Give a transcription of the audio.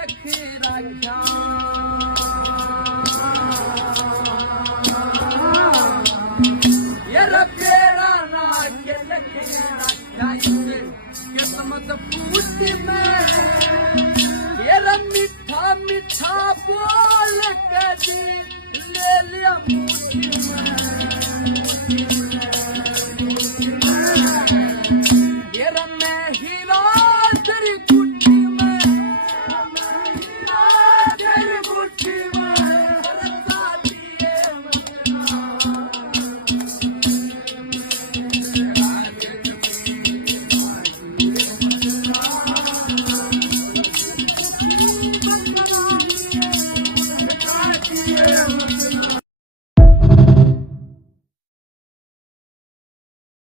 लखे राख्या ये रफेरा ना के लखे राख्या किस्मत फूटी में ये मीठा मीठा बोल के दी ले लिया मुट्ठी में